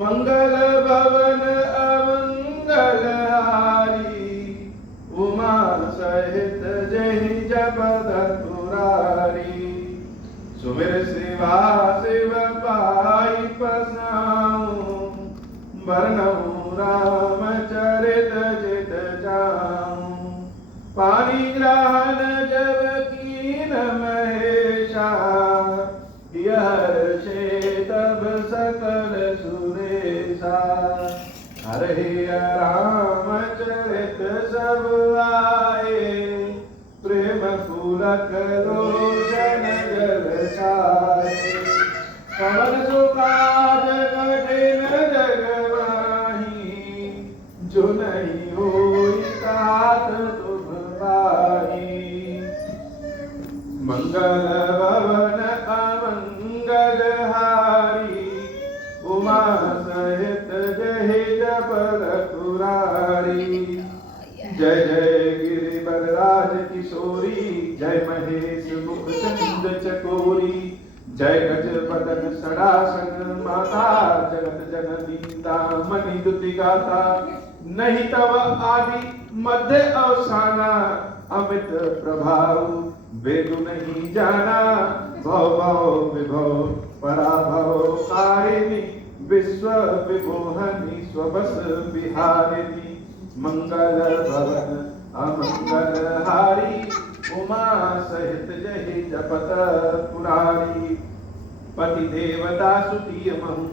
मंगल भवन अमंगल हारी उमा सहित जहि जपत तुरारी सुमिर शिवा शिव पाई पसाऊं बरनऊं राम चरित जित जाऊं पानी ग्रहण जब कीन महेशा हर्षे तब सकल सुरेशा हरे राम चरित सब आए प्रेम फूलक लोचन जल छाए पवन सुकाज कठिन जग माही जो नहीं होई तात तुम पाही मंगल भवन अमंगल हारी उमा सहित जहि जपत तुरारी जय जय गिरि बलराज किशोरी जय महेश मुख चंद चकोरी जय गज बदन सड़ासन माता जगत जननी दामनी दुति गाता नहीं तव आदि मध्य अवसाना अमित प्रभाव वेद नहीं जाना भव भव विभव पराभव कारिणी विश्व विमोहनी स्वबस विहारिणी मंगल भवन अमंगल हारी उमा सहित जहि जपत पुरारी पति देवता सुतीय महु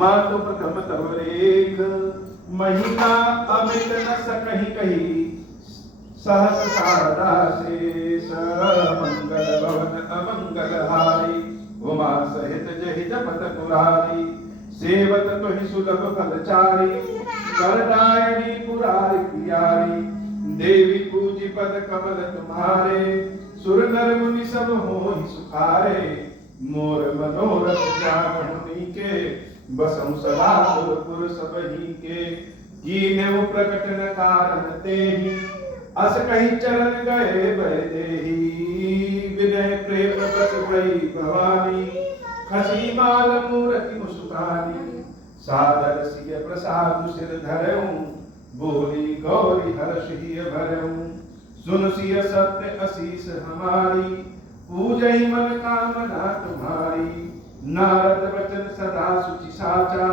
मातु प्रथम तव रेख महिमा अमित न सकहि कही सहस शारदा शेष मंगल भवन अमंगल हारी उमा सहित जहि जपत पुरारी सेवत तुहि सुलभ फलचारी करदायनी पुरारी प्यारी देवी पूजी पद कमल तुम्हारे सुर नर मुनि सब होहि सुखारे मोर मनोरथ जान मुनि के बसं सदा पुर सबहि के कीन्हु प्रकट न कारण तेहि अस कहि चरण गए भय देहि विनय प्रेम बस भई भवानी खसी माल मूरति मुस्कानी सादर सिय प्रसाद सिर धरऊं बोली गौरी हर्ष ही भरऊं सुन सिय सत्य असीस हमारी पूजहि मन कामना तुम्हारी नारद वचन सदा सुचि साचा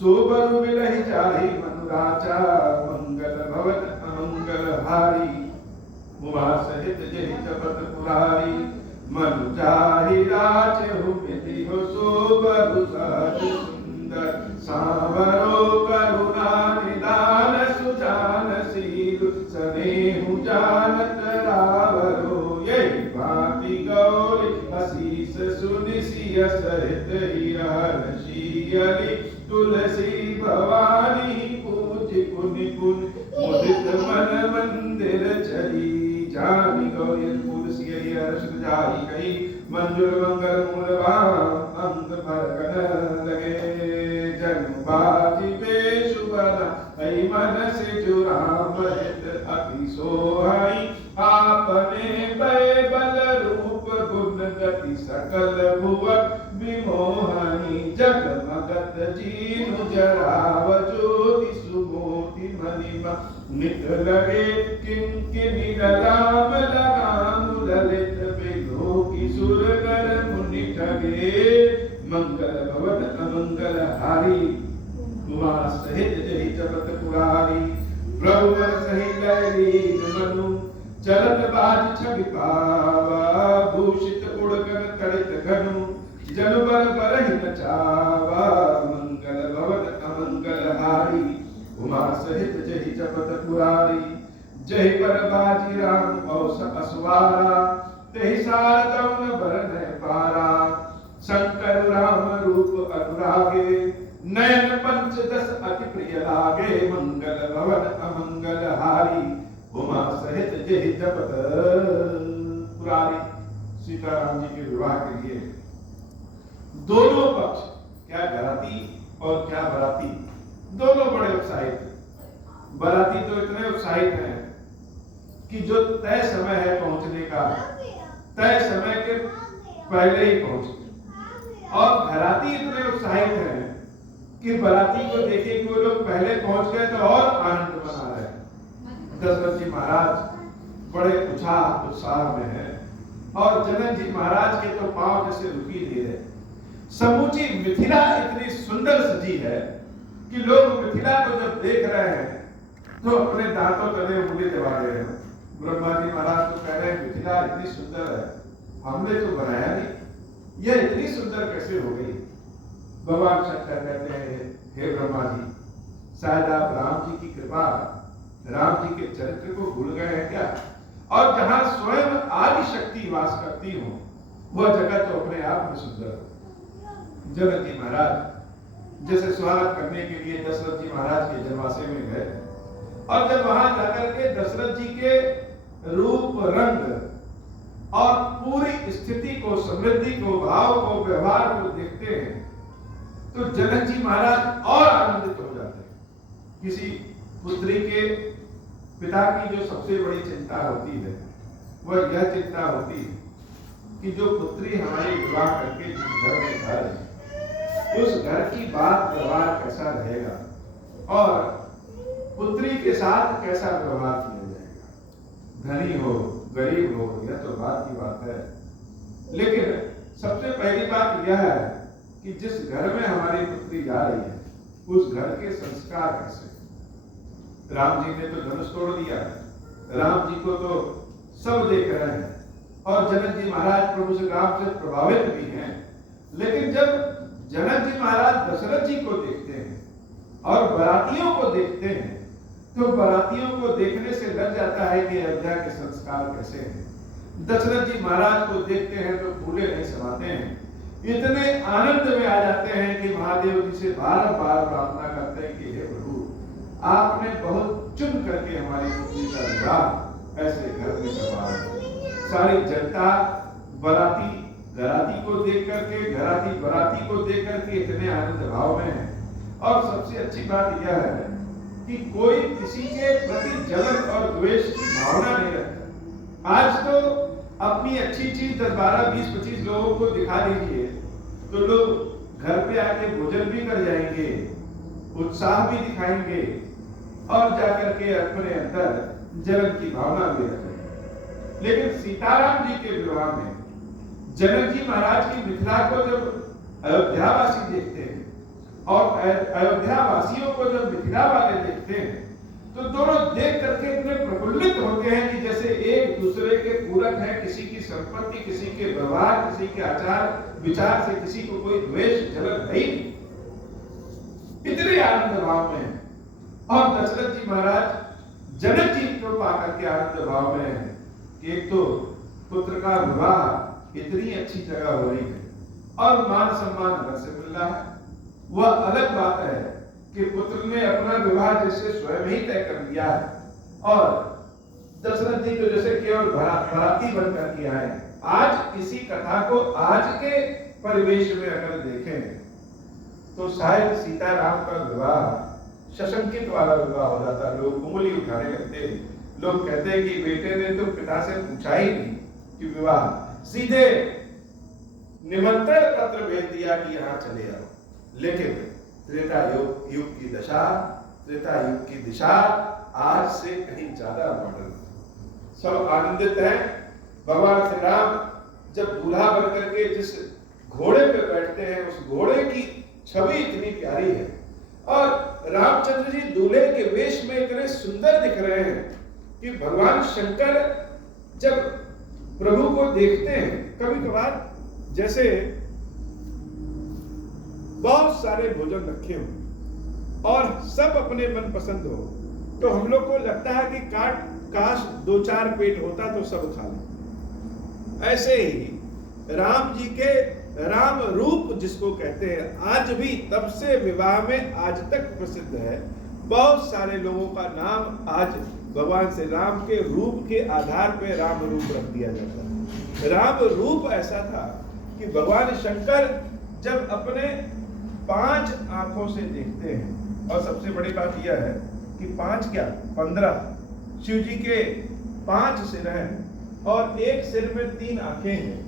सोबरु मिलहि जाहि मनुराचा मंगल भवन अमंगल हारी उमा सहित जहि जपत पुरारी मनु जाहि राजहु मिलि हो सोबरु सहज सुंदर सांवरो करुणा निदान सुजान शील स्नेहु जानत रावरो यही भांति गौरी असीस सुनि सिय सहित हर्षियली तुलसी भवानी पूज पुनि पुनि मुदित मन मंदिर चली जानी गौरी तुलसी हर्ष जाई गई मंजुल मंगल मूलवान अंग फरकन लगे जन्म बाजी बेशुबना ऐ मन से जुराम हित अति सोहाई आपने बय बल रूप गुण गति सकल भुवन विमोहनी जगमगत जीनु जराव ज्योति सुमोति मणिमा नित लगे किंकिनी लगाम लगाम ललित विलोकी सुरगर मुनि ठगे मंगल भवन अमंगल हारी उमा सहित जहि जपत पुरारी प्रभु सहित लीन मनु चरण बाज छवि पावा भूषित उड़गन तड़ित घनु जनु बर बरहि नचावा मंगल भवन अमंगल हारी उमा सहित जहि जपत पुरारी जहि पर बाजी राम औस असवारा तेहि सारदौन बरन पारा शंकर राम रूप अनुरागे नयन पंच दस अति प्रिय लागे मंगल भवन अमंगल हारी उमा सहित जहि जपत पुरारी। सीताराम जी के विवाह के लिए दोनों पक्ष, क्या घराती और क्या बराती, दोनों बड़े उत्साहित हैं। बराती तो इतने उत्साहित हैं कि जो तय समय है पहुंचने का, तय समय के पहले ही पहुंच गए, और घराती इतने उत्साहित हैं कि बाराती को देखे कि वो लोग पहले पहुंच गए तो और आनंद मना रहे हैं। दशरथ जी महाराज बड़े उत्साह में है और जनक जी महाराज के तो पांव जैसे रुकी नहीं रहे। समूची मिथिला इतनी सुंदर सजी है कि लोग मिथिला को जब देख रहे हैं तो अपने दांतों तले उंगली दबा रहे हैं। ब्रह्मा जी महाराज तो कह रहे हैं मिथिला इतनी सुंदर है, हमने तो बनाया नहीं, यह इतनी सुंदर कैसे हो गई। भगवान शंकर कहते हैं हे ब्रह्मा जी, शायद आप राम जी की कृपा, राम जी के चरित्र को भूल गए हैं क्या? और जहां स्वयं आदि शक्ति वास करती हो वह जगह तो अपने आप में सुंदर है। जनक जी महाराज जैसे स्वागत करने के लिए दशरथ जी महाराज के जनवासे में गए और जब वहां जाकर के दशरथ जी के रूप रंग और पूरी स्थिति को, समृद्धि को, भाव को, व्यवहार को देखते हैं तो जनक जी महाराज और आनंदित हो जाते हैं। किसी पुत्री के पिता की जो सबसे बड़ी चिंता होती है वह यह चिंता होती है कि जो पुत्री हमारी विवाह करके जिस घर में जा रही है उस घर की बात व्यवहार कैसा रहेगा और पुत्री के साथ कैसा व्यवहार किया जाएगा। धनी हो गरीब हो यह तो बात की बात है, लेकिन सबसे पहली बात यह है कि जिस घर में हमारी पुत्री जा रही है उस घर के संस्कार कैसे। राम जी ने तो धनुष तोड़ दिया, राम जी को तो सब देख रहे हैं और जनक जी महाराज प्रभु श्री राम से प्रभावित भी हैं, लेकिन जब जनक जी महाराज दशरथ जी को देखते हैं और बारातियों को देखते हैं तो बारातियों को देखने से लग जाता है कि अयोध्या के संस्कार कैसे हैं। दशरथ जी महाराज को देखते हैं तो फूले नहीं समाते हैं, इतने आनंद में आ जाते हैं कि महादेव जी से बार-बार प्रार्थना करते हैं कि हे प्रभु, आपने बहुत चुन करके हमारी पुत्री का विवाह ऐसे घर में करवाया। सारी जनता बाराती घराती को देख करके, घराती बाराती को देख करके इतने आनंद भाव में है। और सबसे अच्छी बात यह है कि कोई किसी के प्रति जलन और द्वेष की भावना नहीं रखता। आज तो अपनी अच्छी चीज 10, 12, 20, 25 लोगों को दिखा दीजिए तो लोग घर पे आके भोजन भी कर जाएंगे, उत्साह भी दिखाएंगे और जाकर के अपने अंदर जलन की भावना भी रखेंगे। लेकिन सीताराम जी के विवाह में जनक जी महाराज की मिथिला को जब अयोध्यावासी देखते हैं और अयोध्या वासियों को जब मिथिला वाले देखते हैं तो दोनों देख करके इतने प्रफुल्लित होते हैं कि जैसे एक दूसरे के पूरक हैं। किसी की संपत्ति, किसी के व्यवहार, किसी के आचार विचार से किसी को कोई द्वेष जलन है ही नहीं, इतने आनंद भाव में है। और दशरथ जी महाराज जनक जी को पाकर के आनंद भाव में है कि एक तो पुत्र का विवाह इतनी अच्छी जगह हो रही है और मान सम्मान अलग से मिल रहा है। वह अलग बात है कि पुत्र ने अपना विवाह जैसे स्वयं ही तय कर लिया है और दशरथ जी तो जैसे केवल बाराती बनकर के आए। आज इसी कथा को आज के परिवेश में अगर देखें तो शायद सीताराम का विवाह सशंकित वाला विवाह हो जाता। लोग उंगली उठाने लगते, लोग कहते हैं कि बेटे ने तो पिता से पूछा ही नहीं कि विवाह, सीधे निमंत्रण पत्र भेज दिया कि यहाँ चले आओ। लेकिन त्रेता युग की दशा, त्रेता युग की दिशा आज से कहीं ज्यादा मॉडर्न, सब आनंदित हैं। भगवान श्री राम जब दूल्हा बनकर के जिस घोड़े पे बैठते हैं उस घोड़े की छवि इतनी प्यारी है और रामचंद्र जी दूल्हे के वेश में इतने सुंदर दिख रहे हैं कि भगवान शंकर जब प्रभु को देखते हैं, कभी कभार जैसे बहुत सारे भोजन रखे हो और सब अपने मन पसंद हो तो हम लोग को लगता है कि काश 2-4 पेट होता तो सब खा ले। ऐसे ही राम जी के राम रूप जिसको कहते हैं, आज भी तब से विवाह में आज तक प्रसिद्ध है। बहुत सारे लोगों का नाम आज भगवान श्री राम के रूप के आधार पर राम रूप रख दिया जाता है। राम रूप ऐसा था कि भगवान शंकर जब अपने 5 आंखों से देखते हैं, और सबसे बड़ी बात यह है कि 5 क्या 15, शिव जी के 5 सिर हैं और एक सिर में 3 आंखें हैं,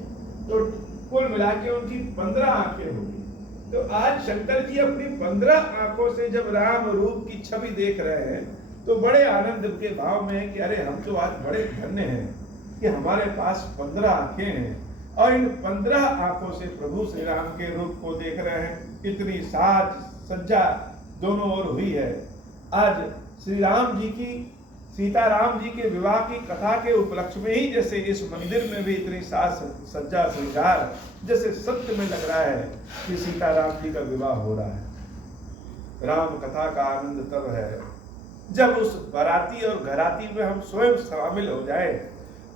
तो कुल मिला के उनकी 15 आंखें होगी। तो आज शंकर जी अपनी 15 आंखों से जब राम रूप की छवि देख रहे हैं तो बड़े आनंद के भाव में है कि अरे हम तो आज बड़े धन्य हैं कि हमारे पास 15 आंखें हैं और इन 15 आंखों से प्रभु श्री राम के रूप को देख रहे हैं। इतनी साज सज्जा दोनों ओर हुई है। आज श्री राम जी की सीताराम जी के विवाह की कथा के उपलक्ष्य में ही जैसे इस मंदिर में भी इतनी साज सज्जा श्रृंगार जैसे सत्य में लग रहा है कि सीताराम जी का विवाह हो रहा है। राम कथा का आनंद तब है जब उस बाराती और घराती में हम स्वयं शामिल हो जाए,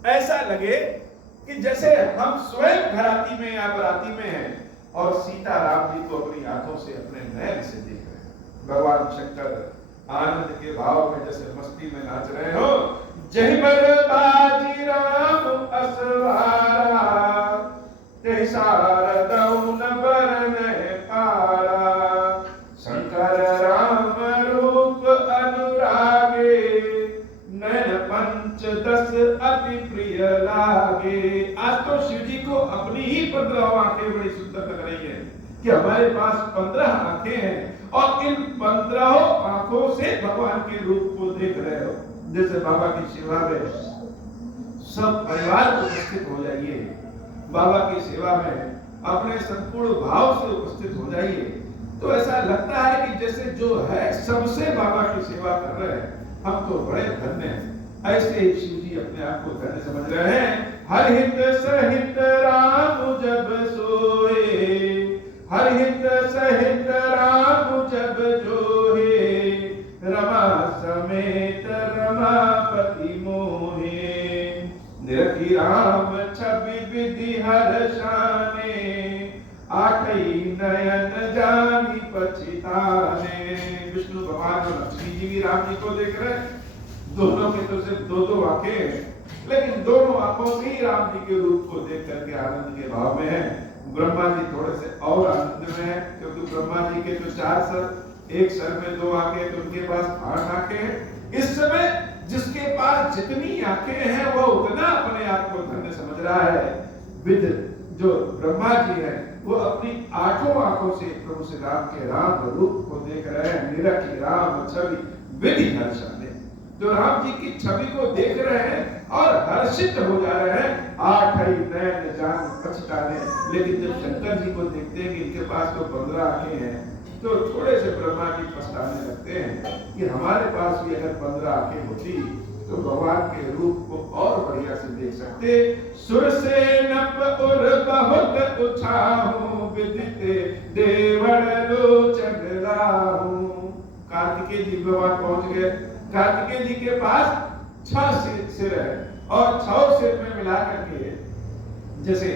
ऐसा लगे कि जैसे हम स्वयं घराती में या बाराती में हैं और सीताराम जी को अपनी आंखों से अपने नयन से देख रहे हैं। भगवान शंकर आनंद के भाव में जैसे मस्ती में नाच रहे हो। जय बर बाजी राम असवारा ते शारदौ न बरने पारा शंकर राम रूप अनुरागे नयन पंच दस अति प्रिय लागे। आज तो शिव जी को अपनी ही 15 आंखें बड़ी सुंदर लग रही है कि हमारे पास 15 आंखें हैं और इन 15 आंखों से भगवान के रूप को देख रहे हो। जैसे बाबा की सेवा में सब परिवार को उपस्थित हो जाइए, बाबा की सेवा में अपने संपूर्ण भाव से उपस्थित हो जाइए, तो ऐसा लगता है कि जैसे जो है सबसे बाबा की सेवा कर रहे हैं। हम तो बड़े धन्य हैं। ऐसे ही शिव जी अपने आप को धन्य समझ रहे हैं। हर हित सहित राम जब सोए, हर हित सहित राम जब जोहे रमा समेत रमापति मोहे निरखी राम छवि विधि हर शाने आठई नयन जानी पछिताने। विष्णु भगवान और लक्ष्मी जी भी राम जी को देख रहे हैं। दोनों के तो सिर्फ दो आंखें हैं, लेकिन दोनों आंखों से ही राम जी के रूप को देख करके आनंद के भाव में है। ब्रह्मा जी थोड़े से और आनंद में है, क्योंकि ब्रह्मा जी के तो 4 सर, एक सर में 2 आंखें, तो उनके पास 8 आंखें हैं। इस समय जिसके पास जितनी आंखें हैं वो उतना अपने आप को धन्य समझ रहा है। विद जो ब्रह्मा जी है वो अपनी 8 आंखों से प्रभु श्री राम के राम रूप को देख रहे हैं। निरखी राम छवि विधि हर्षाने, जो राम जी की छवि को देख रहे हैं और हर्षित हो जा रहे हैं। आठई नयन जान पछताने। लेकिन जब शंकर जी को देखते हैं कि इनके पास तो 15 आंखें हैं, तो थोड़े से ब्रह्मा जी पछताने लगते हैं कि हमारे पास भी अगर 15 आंखें होती तो भगवान के रूप को और बढ़िया से देख सकते। सुर से नप उर बहुत उछाहूं विदिते देवड़ लोचन लाहूं। कार्तिकेय जी भगवान पहुंच गए। कार्तिकेय जी के पास 6 सिर है और 6 सिर में मिला करके जैसे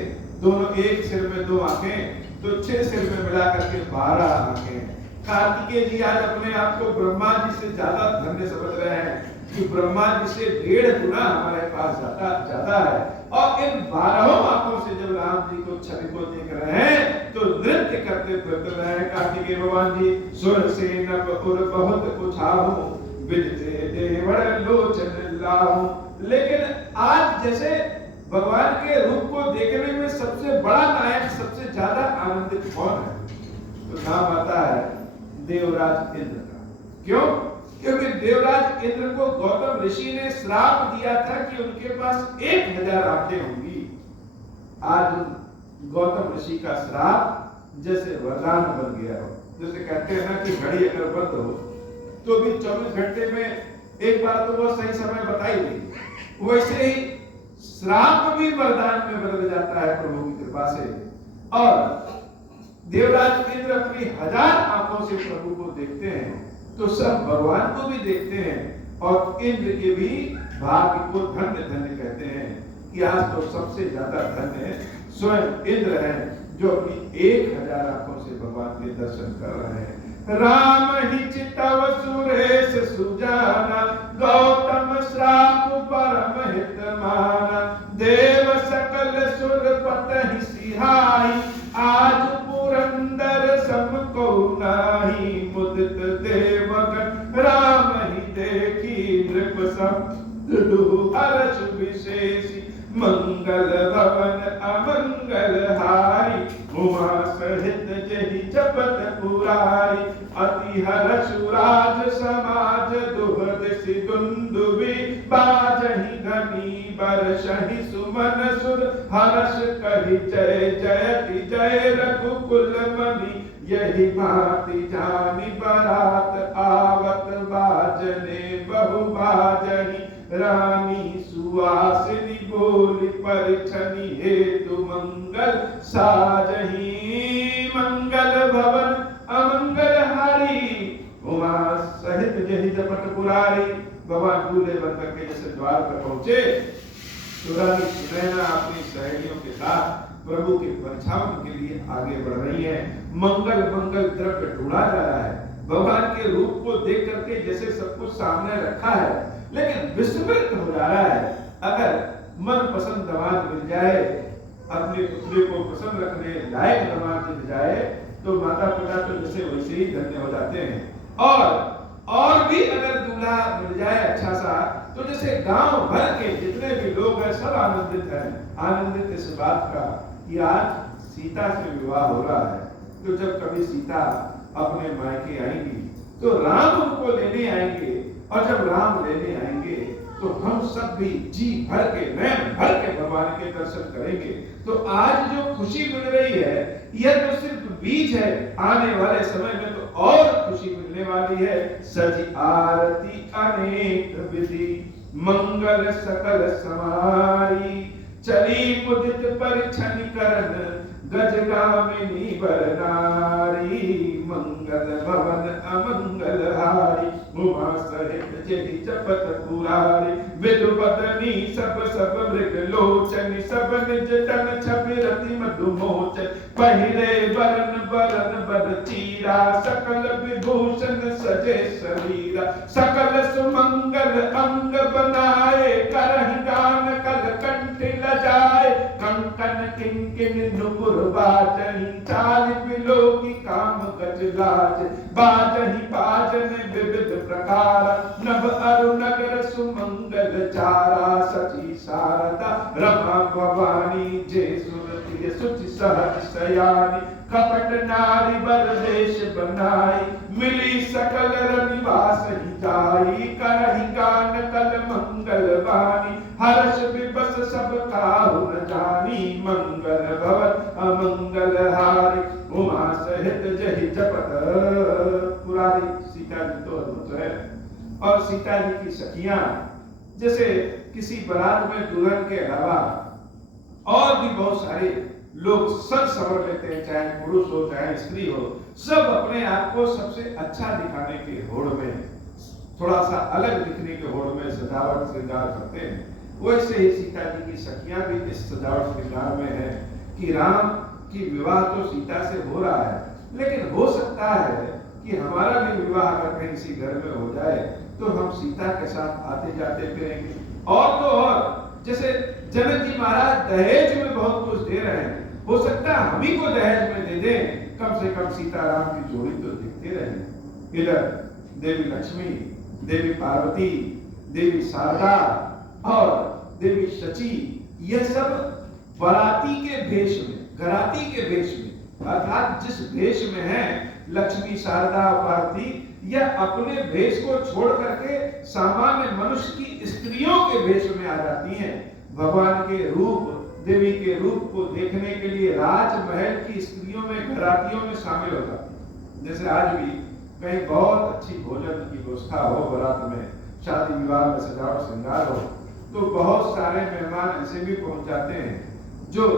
दोनों एक सिर में 2 आंखें, तो 6 सिर में मिला करके 12 आंखें। कार्तिकेय जी आज अपने आप को ब्रह्मा जी से ज्यादा धन्य समझ रहे हैं कि ब्रह्मा जी से 1.5 गुना हमारे पास ज्यादा है। और इन 12 आंखों से जब राम जी को छवि को देख रहे हैं तो नृत्य करते फिरते रहे कार्तिकेय भगवान जी। सुर से नभ उर बहुत उछाहूं विदिते देवड़ लोचन लाहूं। लेकिन आज जैसे भगवान के रूप को देखने में सबसे बड़ा नायक, सबसे ज्यादा आनंदित कौन है? तो नाम आता है देवराज इंद्र का। क्यों? क्योंकि देवराज इंद्र को गौतम ऋषि ने श्राप दिया था कि उनके पास 1000 आंखें होंगी। आज गौतम ऋषि का श्राप जैसे वरदान बन गया हो। जैसे कहते हैं ना कि घड़ी अगर बंद हो तो भी 24 घंटे में एक बार तो वो सही समय बता ही नहीं, वैसे ही श्राप भी वरदान में बदल जाता है प्रभु की कृपा से। और देवराज इंद्र अपनी 1000 आंखों से प्रभु को देखते हैं तो सब भगवान को भी देखते हैं और इंद्र के भी भाग्य को धन्य धन्य कहते हैं कि आज तो सबसे ज्यादा धन्य स्वयं इंद्र हैं जो अपनी 1000 आंखों से भगवान के दर्शन कर रहे हैं। राम ही चितव सुरेश सुजाना गौतम श्राप परम हित माना देव सकल सुर पतहि सिहाई आज पुरंदर सम को नाही मुदित देवगण राम ही देखी नृप सम हर्ष विशेषी मंगल भवन अमंगल हारी उमा सहित जहि जपत पुरारी अति हर्ष राज समाज दुहद सिदुंदुबी बाजहि धनी बरसहि सुमन सुर हर्ष कहि जय जयति जय रघुकुल मणि यही भांति जानी बरात आवत बाजने बहु बाजहि रानी सुवासिनी बोली परिछनि हेतु मंगल साजही मंगल भवन अमंगल हारी उमा सहित जहि जपत पुरारी। भगवान दूल्हे बनकर के जैसे द्वार पर पहुंचे तो रानी सुनैना अपनी सहेलियों के साथ प्रभु के परछावन के लिए आगे बढ़ रही है। मंगल मंगल द्रव्य ढूंढा जा रहा है। भगवान के रूप को देख करके जैसे सब कुछ सामने रखा है, लेकिन विस्मृत हो जा रहा है। अगर मन पसंद दामाद मिल जाए, अपने पुत्री को पसंद रखने लायक दामाद मिल जाए, तो माता पिता तो जैसे वैसे ही धन्य हो जाते हैं। और भी अगर दूल्हा मिल जाए अच्छा सा, तो जैसे गांव भर के जितने भी लोग हैं सब आनंदित हैं। आनंदित इस बात का कि आज सीता से विवाह हो रहा है। तो जब कभी सीता अपने मायके आएंगी तो राम उनको लेने आएंगे, और जब राम लेने आएंगे तो हम सब भी जी भर के नैन भर के भगवान के दर्शन करेंगे। तो आज जो खुशी मिल रही है यह तो सिर्फ बीज है, आने वाले समय में तो और खुशी मिलने वाली है। सजी आरती अनेक विधि मंगल सकल समारी चली मुदित परिछनि करन गजगामिनी वर नारी मंगल भवन अमंगल हारी उमा सहित जहि जपत पुरारी विदुपत्नी सब सब मृग लोचन सब निज तन छबिरति मधुमोचन पहिले बरन बरन बर चीरा सकल विभूषण सजे शरीरा सकल सुमंगल अंग बनाए करहि गान कल कंठ लजाए कंकन किंकिन नुपुर बाजहि चाल बिलोकी काम गज लाज बाजहि बाजन विविध प्रकार नभ अरु नगर सुमंगल चारा सची शारदा रमा भवानी जे सुरति सुचि सहज सयानी कपट नारी बर देश बनाई मिली सकल रनिवास ही जाई करहि गान कल मंगल वाणी हर्ष विबस सब काहु न जानी मंगल भवन अमंगल हारी उमा सहित जहि जपत पुरारी। सीता जी तो अद्भुत है। और सीता जी की सखियां जैसे किसी बारात में दुल्हन के अलावा और भी बहुत सारे लोग सज सवर लेते हैं, चाहे पुरुष हो चाहे स्त्री हो, सब अपने आप को सबसे अच्छा दिखाने के होड़ में, थोड़ा सा अलग दिखने के होड़ में सजावट श्रृंगार करते हैं। वैसे ही सीता जी की सखियां भी इस सजावट श्रृंगार में है कि राम की विवाह तो सीता से हो रहा है, लेकिन हो सकता है कि हमारा भी विवाह अगर कहीं किसी घर में हो जाए तो हम सीता के साथ आते जाते फिरेंगे। और तो और जैसे जनक जी महाराज दहेज में बहुत कुछ दे रहे हैं, हो सकता है हम ही को दहेज में दे दें, कम से कम सीताराम की जोड़ी तो दिखते रहे। इधर देवी लक्ष्मी, देवी पार्वती, देवी शारदा और देवी शची, यह सब बराती के भेष में, घराती के भेष में, अर्थात जिस भेष में है लक्ष्मी शारदा पार्वती, यह अपने भेष को छोड़ करके सामान्य मनुष्य की स्त्रियों के भेष में आ जाती हैं। भगवान के रूप, देवी के रूप को देखने के लिए राजमहल की स्त्रियों में, घरातियों में शामिल हो जाती हैं। जैसे आज भी कहीं बहुत अच्छी भोजन की व्यवस्था हो, बारात में, शादी विवाह में सजावट श्रृंगार हो, तो बहुत सारे मेहमान ऐसे भी पहुंच जाते हैं जो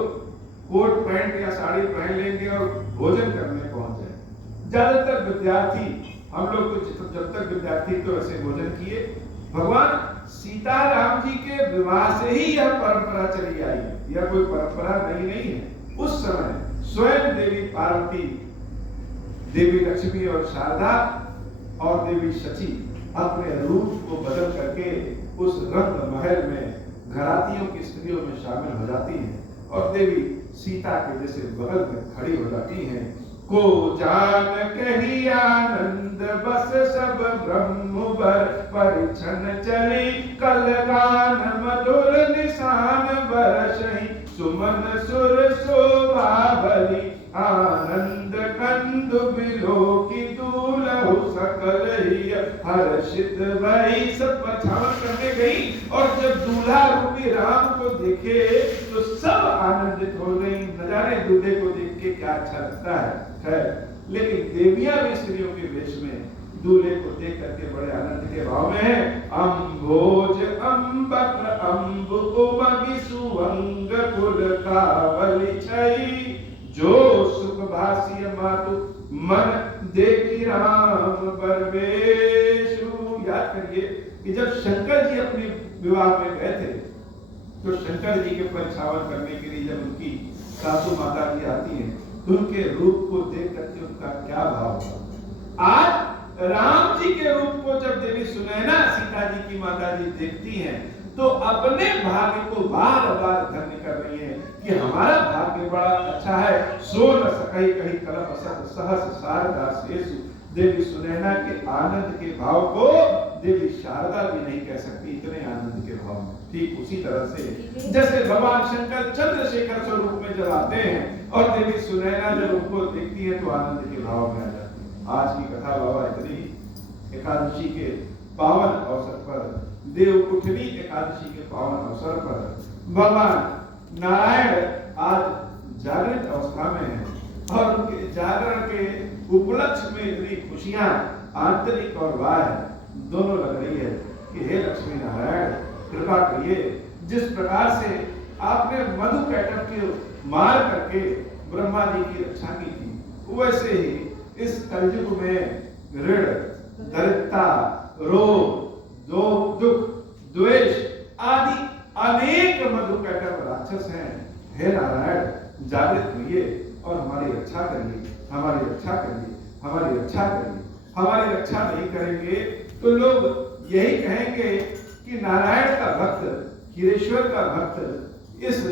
कोट पैंट या साड़ी पहन लेंगे और भोजन करने पहुंच जाए। ज्यादातर विद्यार्थी, हम लोग तो जब तक विद्यार्थी तो ऐसे भोजन किए। भगवान सीताराम जी के विवाह से ही यह परंपरा चली आई है, यह कोई परंपरा नहीं है। उस समय स्वयं देवी पार्वती, देवी लक्ष्मी और शारदा और देवी शची अपने रूप को बदल करके उस रंग महल में घरातियों की स्त्रियों में शामिल हो जाती हैं और देवी सीता के जैसे बगल में खड़ी हो जाती हैं। को जान कही आनंद बस सब ब्रह्म बर परिछन चली कल गान मधुर निशान बरसहि सुमन सुर शोभा भली सकल हर्षित भई। सब परछावन करने गई और जब दूल्हा रूपी राम को देखे तो सब आनंदित हो गई। न जाने दूल्हे को देख के क्या अच्छा लगता है। लेकिन देवियां भी स्त्रियों के वेश में दूल्हे को देख करके बड़े आनंद के भाव में है। अम्भोज अम्बक्र अम्ब उमगि सुअंग कुल कावली छई। जो सुख भासी मातु मन देखी राम परवेशु। याद करिए कि जब शंकर जी अपने विवाह में गए थे तो शंकर जी के परछावन करने के लिए जब उनकी सासू माता जी आती हैं तो उनके रूप को देख करके उनका क्या भाव था। आज राम जी के रूप को जब देवी सुनैना सीता जी की माता जी देखती हैं तो अपने भाग्य को बार बार धन्य कर रही हैं कि हमारा भाग्य बड़ा अच्छा है। सो न सकई कहीं कलप असत सहस शारदा शेषु। देवी सुनैना के आनंद के भाव को देवी शारदा भी नहीं कह सकती, इतने आनंद के भाव में। ठीक उसी तरह से जैसे भगवान शंकर चंद्रशेखर स्वरूप में जब आते हैं और देवी सुनैना जब उनको देखती है तो आनंद के भाव में आ जाती है। आज की कथा बाबा इतनी एकादशी के पावन अवसर पर, देवउठनी एकादशी के पावन अवसर पर भगवान नारायण आज जागृत अवस्था में है और उनके जागरण के उपलक्ष्य में इतनी खुशियां आंतरिक और बाह्य दोनों लग रही है कि हे लक्ष्मी नारायण कृपा करिए। जिस प्रकार से आपने मधु कैटभ के मार करके ब्रह्मा जी की रक्षा की थी वैसे ही इस कलयुग में ऋण दरिद्रता रोग दुख द्वेष आदि अनेक मधु कैटभ राक्षस हैं। हे नारायण जागृत होइए और हमारी रक्षा करिए, हमारी रक्षा करिए, हमारी रक्षा करिए। हमारी रक्षा नहीं करेंगे तो लोग यही कहेंगे कि नारायण का भक्त, क्षीरेश्वर का भक्त इस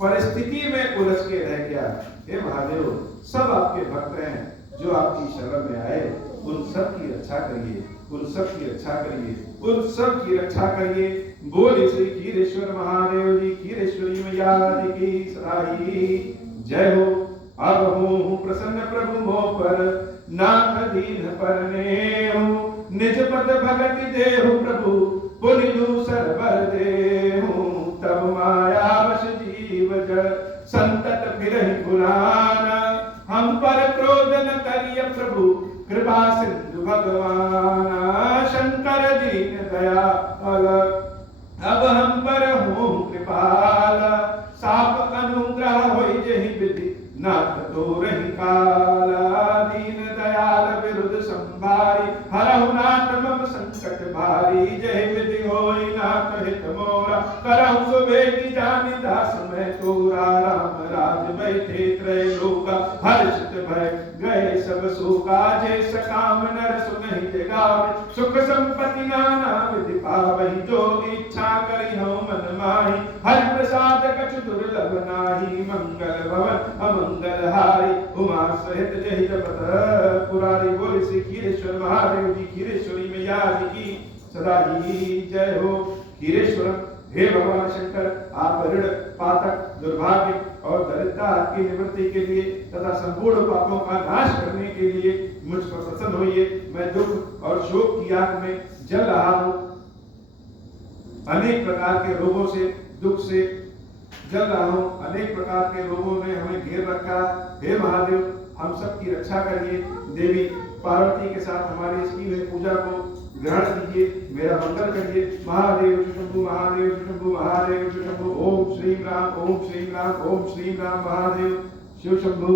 परिस्थिति में उलझ के रह गया। हे महादेव सब आपके भक्त हैं जो आपकी शरण में आए, उन सब की रक्षा करिए, उन सब की रक्षा करिए, उन सब की रक्षा करिए। बोले श्री क्षीरेश्वर महादेव जी क्षीरेश्वरी मैया जी की सदाई जय हो। अब हूँ प्रसन्न प्रभु मोह पर नाथ दीन परने हूँ। निज पद भगति देहु प्रभु पुनि दूसर बर देहु। तब माया वश जीव जड़ संतत फिरहि भुलाना। हम पर क्रोध न करिय प्रभु कृपा सिंधु भगवान। शंकर दीन दयाल अब हम पर हूँ कृपाल। साप अनुग्रह होई जहि विधि नाथ तो रही काला। दीन दयाल विरुद्ध संभारी हरहु नाथ मम संकट भारी। जय विधि होई नाथ हित मोरा करहु सुबेगी जानि दास मैं तोरा। राम राज बैठे त्रैलोका हर्षित भय गए सब शोका। जय सकाम नर सुनहि जगावे सुख संपत्ति नाना विधि पावहि। जो इच्छा करि हो मन माहि हरि प्रसाद कछु दुर्लभ नाही। मंगल भवन अमंगल हारी उमा सहित जहि जपत पुरारी। बोले श्री क्षीरेश्वर महादेव जी क्षीरेश्वरी मैया जी की सदा ही जय हो। क्षीरेश्वरम हे भगवान शंकर आप ऋण पातक दुर्भाग्य और दरिद्रता की निवृत्ति के लिए तथा संपूर्ण पापों का नाश करने के लिए मुझ पर प्रसन्न होइए। मैं दुख और शोक की आग में जल रहा हूँ, अनेक प्रकार के रोगों से दुख से जल रहा हूँ, अनेक प्रकार के रोगों ने हमें घेर रखा। हे महादेव हम सब की रक्षा करिए। देवी पार्वती के साथ हमारी इस की हुई पूजा को ग्रहण कीजिए, मेरा मंगल करिए। महादेव शंभु महादेव शंभु महादेव शंभु। ओम श्री राम ओम श्री राम ओम श्री राम महादेव शिव शंभु।